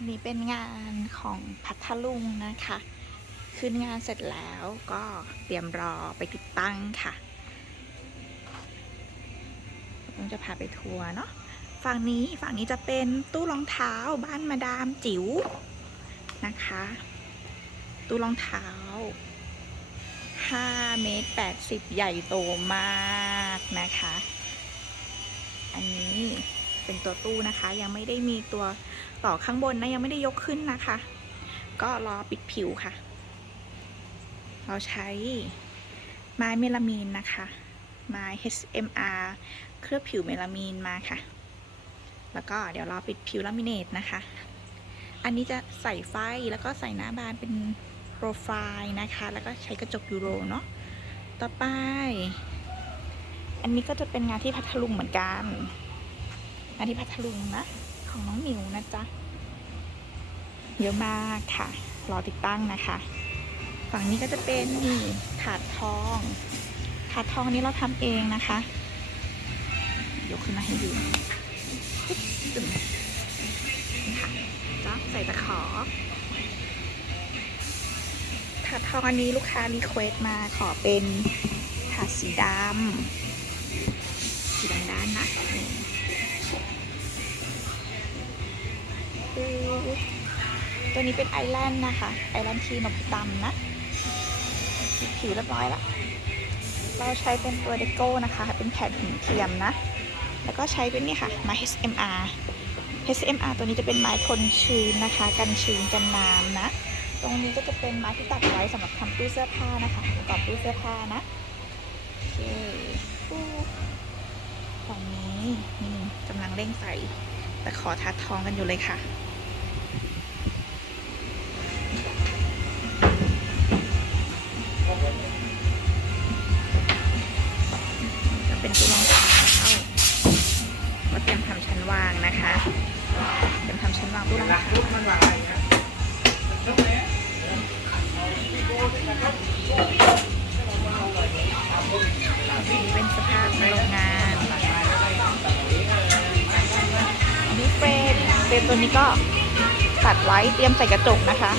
อันนี้เป็นงานของพัทลุงนะคะขึ้นงานเสร็จแล้วก็เตรียมรอไปติดตั้งค่ะผมจะพาไปทัวร์เนาะ ฝั่งนี้ฝั่งนี้จะเป็นตู้รองเท้าบ้านมาดามจิ๋วนะคะ ตู้รองเท้า5เมตร80 ใหญ่โตมากนะคะ เป็นตัวตู้นะคะ ยังไม่ได้มีตัวต่อข้างบนนะยังไม่ได้ยกขึ้นนะคะ ก็รอปิดผิวค่ะ เราใช้ไม้เมลามีนนะคะไม้ HMR เคลือบผิวเมลามีนมาค่ะ แล้วก็เดี๋ยวรอปิดผิวลามิเนตนะคะ อันนี้จะใส่ไฟแล้วก็ใส่หน้าบานเป็นโปรไฟล์นะคะ แล้วก็ใช้กระจกยูโรเนาะต่อไป อันนี้ก็จะเป็นงานที่พัทลุงเหมือนกัน งานที่พัทลุงนะ ของน้องหมิวนะจ๊ะ เยอะมากค่ะ รอติดตั้งนะคะ ฝั่งนี้ก็จะเป็นนี่ถาดทอง ถาดทองนี้เราทำเองนะคะ ยกขึ้นมาให้ดูปึ๊บตึมนี่ค่ะจ้าใส่ตะขอถาดทองอันนี้ลูกค้ารีเควสมาขอเป็นถาดสีดำสีดำด้านนะ คือ ตัวนี้เป็นไอแลนด์นะคะ ไอแลนด์ที่นพดำนะผิวเรียบร้อยล้วเราใช้เป็นตัวเดโก้นะคะ เป็นแผ่นหินเทียมนะ แล้วก็ใช้เป็นนี่ค่ะไม้ HMR HMR ตัวนี้จะเป็นไม้ทนชื้นนะคะ กันชื้นกันน้ำนะ ตรงนี้ก็จะเป็นไม้ที่ตัดไว้สำหรับทำตู้เสื้อผ้านะคะประกอบตู้เสื้อผ้านะโอเคปุ๊บฝั่งนี้นี่กำลังเร่งใส่แต่ขอทัดทองกันอยู่เลยค่ะ เท้าเป็นสภาพโรงงานอันนี้เฟรมเฟรมตัวนี้ก็ตัดไว้เตรียมใส่กระจกนะคะ